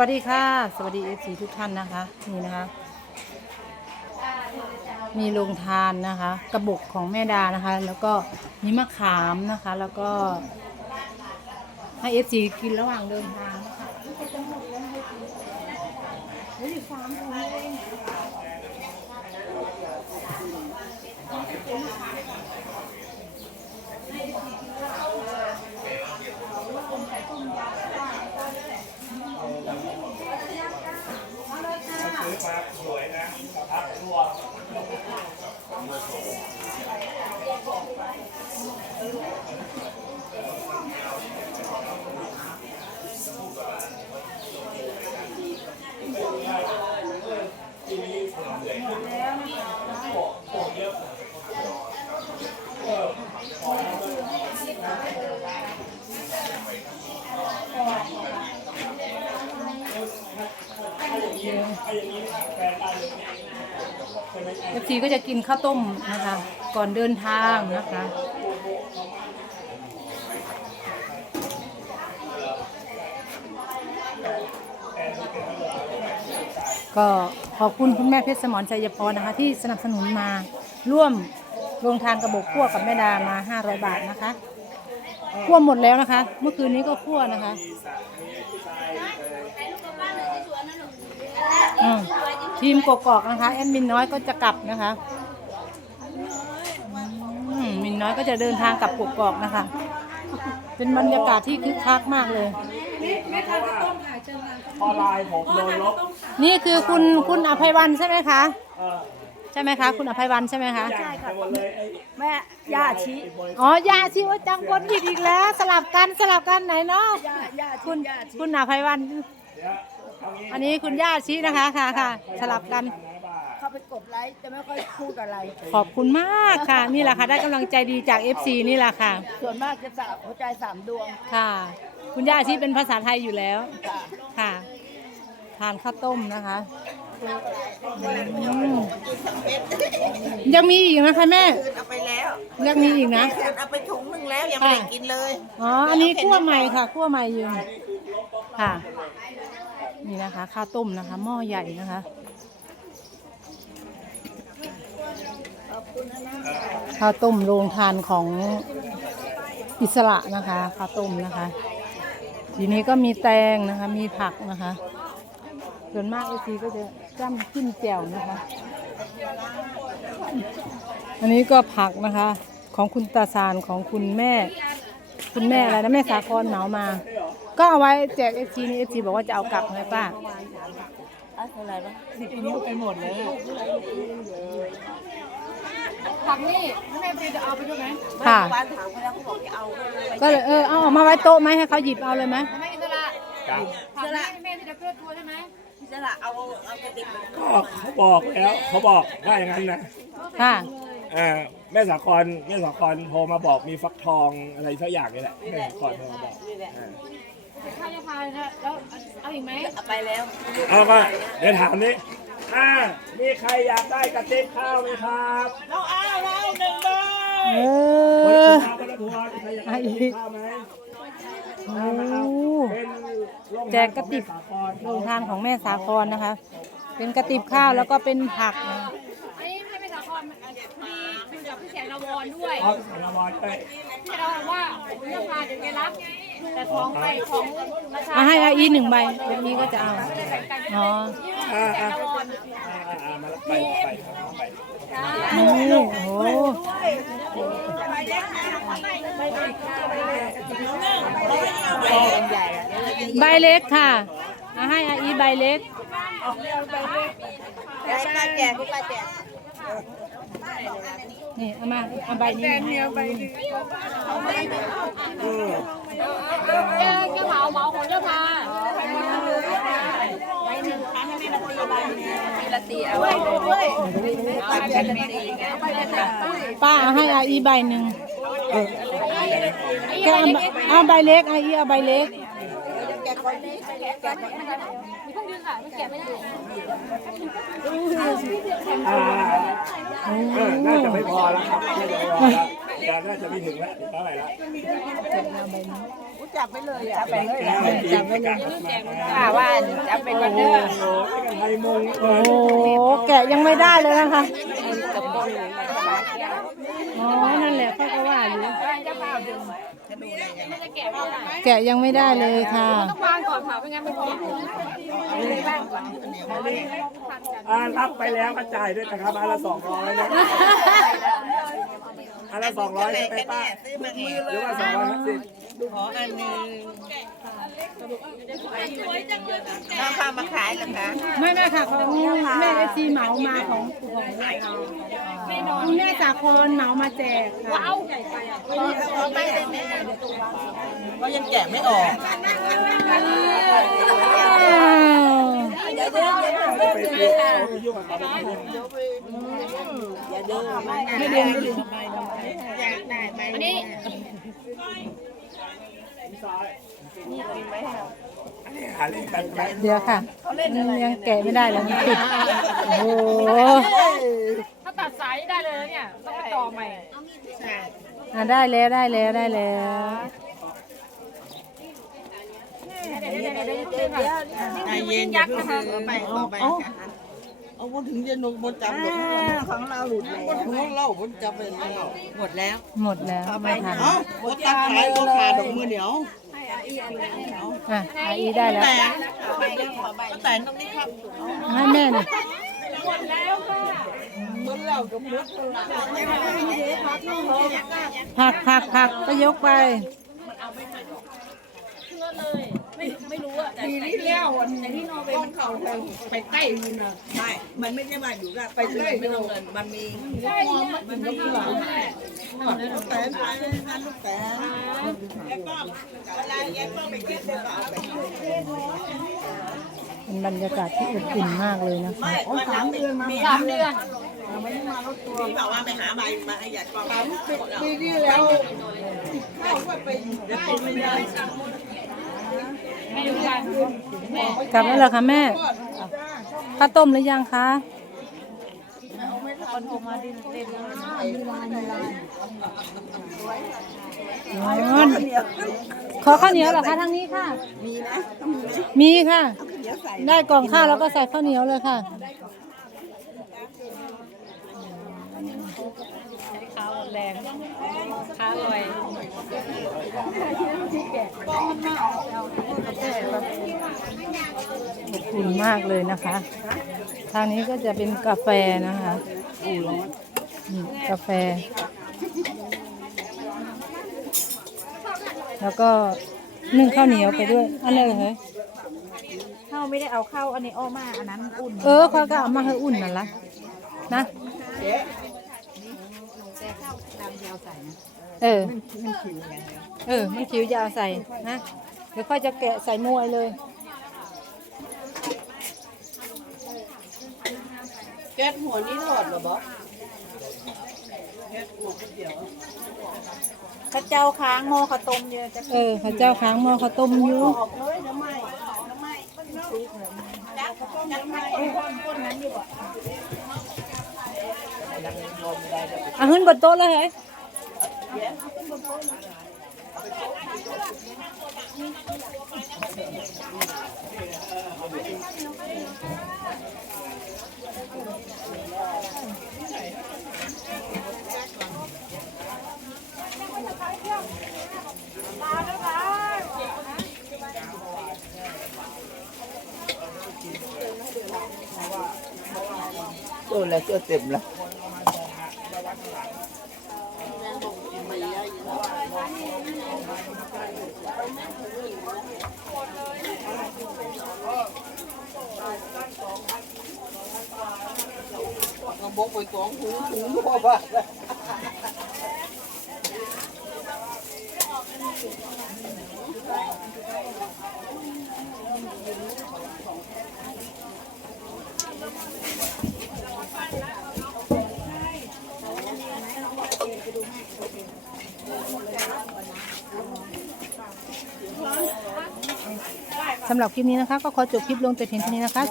วัสดีค่ะ สวัสดีเอฟซีทุกท่านนะคะ นี่นะคะ มีโรงทานนะคะ กระบอกของแม่ดานะคะ แล้วก็มีมะขามนะคะ แล้วก็ให้เอฟซีกินระหว่างเดินทางนะคะเฮ้ยสามถุงเองเอฟซีก็ Yeah. เยฟตีก็จะกินข้าวต้มนะคะ ก่อนเดินทางนะคะก็ขอบคุณคุณแม่เพชรสมรชัยพรนะคะ ที่สนับสนุนมาร่วมโรงทานกระบอกคั่วกับแม่ดามา 500 บาทนะคะคั่วหมดแล้วนะคะ เมื่อคืนนี้ก็คั่วนะคะอืม ทีมกกอกนะคะแอดมินน้อยก็จะกลับนะคะอืมมินน้อยก็จะเดินทางกลับกกอกนะคะ เป็นบรรยากาศที่คึกคักมากเลยพอไลน์ผมโดนลบนี่คือคุณคุณอภัยวันใช่ไหมคะ เออใช่ไหมคะ คุณอภัยวันใช่ไหมคะ ใช่ค่ะหมดเลยไอ้แม่ย่าชี้อ๋อยาชีวจังคนผิดอีกแล้ว สลับกันสลับกันไหนเนาะย่าย่าคุชี้ณย่าชี้คุณอภัยวันเดี๋ยวเอางี้อันนี้คุณย่าชีนะคะค่ะค่ะสลับกันนะบ่าเข้าไปกดไลค์จะไม่ค่อยพูดอะไร ขอบคุณมากค่ะ นี่แหละค่ะ ได้กำลังใจดีจาก FC นี่แหละค่ะ ส่วนมากจะสามหัวใจสามดวงค่ะ คุณย่าชีเป็นภาษาไทยอยู่แล้ว ค่ะค่ะ ทานข้าวต้มนะคะอืมยังมีอีกนะคะแม่เอาไปแล้วยังมีอีกนะเอาไปถุงหนึ่งแล้วยังไม่ได้กินเลย อ๋อ อันนี้คั่วใหม่ค่ะคั่วใหม่อยู่ ค่ะ นี่นะคะ ข้าวต้มนะคะ หม้อใหญ่นะคะข้าวต้มโรงทานของอิสระนะคะข้าวต้มนะคะ ทีนี้ก็มีแตงนะคะ มีผักนะคะ ส่วนมากไอซีก็จะจ้ำขึ้นแจ่วนะคะ อันนี้ก็ผักนะคะ ของคุณตาซานของคุณแม่ คุณแม่อะไรนะแม่สาครเหมามา ก็เอาไว้แจกเอฟซีนี่เอฟซีบอกว่าจะเอากลับไงป้าอะไรบ้างค่ะวานถามเขาแล้วเขาบอกจะเอาไปก็เลยเออเอาออกมาไว้โต๊ะไหมให้เขาหยิบเอาเลยไหมครับสละสละเอาเอากระติกไปก็เขาบอกแล้วเขาบอกว่าอย่างนั้นนะค่ะเออแม่สาครแม่สาครโทรมาบอกมีฟักทองอะไรสักอย่างนี่แหละแม่สาครโทรมาบอก เออเอาไปแล้วเอามาเดี๋ยวถามนี้อ่ามีใครอยากได้กระติบข้าวไหมครับน้องอ้าวเราหนึ่งใบเอคนละอข้าวคนละทัวร์มีใครอยากได้กระติบข้าวไหมโอ้เอามาเอาเป็นโรงแจกกระติบ แม่สาครโรงทานของแม่สาครนะคะ เป็นกระติบข้าวแล้วก็เป็นผักนะอัน สงระวรด้วยเอาสารวัตรไปพี่แสงระวรว่าเรื่องพาเดี๋ยวแกรับ แต่ของไปของราชาเอาให้อาอีหนึ่งใบเดี๋ยวนี้ก็จะเอา อ๋ออ่าอ่าระวรอ่าอ่ามาแล้วไปไปครับไปนี่โอ้โหใบเล็กค่ะเอาให้อาอีใบเล็กไอ้ป้าแจกคุณป้าแจก นี่เอามาเอาใบนี้มาอืมแกแกเหมาเหมาของเจ้าพาป้าเอาให้อีใบหนึ่งแกเอาใบเอาบเล็กอาอีเอาใบเล็กแจกคนนี้แจกคนนี้มีเครื่องดื่มค่ะมันแกะไม่ได้อ่า เออน่าจะไม่พอแล้วครับน่าจะไม่พอแล้วจะน่าจะไม่ถึงแล้วเท่าไหร่ละจับไปเลยจับไปเลยจับไม่กันป้าว่าจับไปก่อนเด้อโอ้ยกันไทยมงโอ้โหแกะยังไม่ได้เลยนะคะอ๋อนั่นแหละเขาก็ว่าอยู่มันจะ แกะไม่ได้แกะยังไม่ได้เลยค่ะต้องวางก่อนค่ะไม่งั้นไม่พออ่ารับไปแล้วก็จ่ายด้วยนะครับอันละสองร้อยนะอันละสองร้อยใช่ไหมป้าหรือว่าสองร้อยห้าสิบขออันหนึง น้องข้าวมาขายเหรอคะไม่ไม่ค่ะของแม่เอซีเหมามาของของคุณแม่สาครเหมามาแจกค่ะขอไม่ได้แม่ก็ยังแกะไม่ออกไปเรียนเอาไปยุ่งกับเขาไม่เป็นไรไม่เดือนไม่เดือนอันนี้หาเล่นกันไหม เดี๋ยวค่ะมันยังแกะไม่ได้เลยมันติดโอ้โหถ้าตัดสายได้เลยนะเนี่ย ต้องไปต่อใหม่ อะได้แล้วได้แล้วได้แล้วเดี๋ยวเดี๋ยวเดี๋ยวเดี๋ยวเดี๋ยวใจเย็นยักษ์นะคะไปต่อไปเอาบนถึงจะนกบนจับหมดของเราหลุดแล้วบนหัวเราบนจับไปแล้วหมดแล้ว หมดแล้วไม่ทันเอ้าบนตัดขายบนขาดอกมือเดียว อะอาอีได้แล้วแต่แต่ตรงนี้ครับให้แม่หน่อยผักผักผักก็ยกไป ปีนี้แล้ววันนี้ต้องเขาไปไปใกล้คุณนะไม่ มันไม่ใช่ว่าอยู่กับไปเลยไม่ต้องเงิน มันมีมันยกหลังลูกแตนไปนะลูกแตนเป็นบรรยากาศที่อบอุ่นมากเลยนะคะสามเดือนมาสามเดือนพี่บอกว่าไปหาใบมาให้หยัดก่อนปีนี้แล้วเข้าไปไปไม่ได้ไม่รู้กัน กลับแล้วเหรอคะแม่ข้าวต้มหรือยังคะอ๋อขอข้าวเหนียวเหรอคะทางนี้ค่ะ มีนะต้องมีไหมมีค่ะเดี๋ยวใส่ได้กล่องข้าวแล้วก็ใส่ข้าวเหนียวเลยค่ะข้าวแรงข้าวลอยอบอุ่นมากเลยนะคะ ทางนี้ก็จะเป็นกาแฟนะคะนี่กาแฟ แล้วก็นึ่งข้าวเหนียวไปด้วย อันนี้เลยเหรอข้าวไม่ได้เอาเข้าอันนี้อ้อมาอันนั้นอุ่น เออเขาก็เอามาให้อุ่นนั่นละนะ เออเออ มันคิวจะเอาใส่นะ เดี๋ยวค่อยจะแกะใส่มวยเลย แก๊สหัวนี้หลอดหรอบ๊ข้าเจ้าค้างหม้อข้าวต้มเยอะจะเออข้าวเจ้าค้างหม้อข้าวต้มอยู่ออกเลยน้ำไหม้น้ำไหม้ซุกเลยน้ำไหม้ก้นนั้นอยู่อะอะขึ้นบนโต๊ะเลยเฮ้ย เจอแล้วเจอเต็มแล้ว เอาบกไปสองหูหูพ่อบ้า สำหรับคลิปนี้นะคะ ก็ขอจบคลิปลงแต่เพียงเท่านี้นะคะ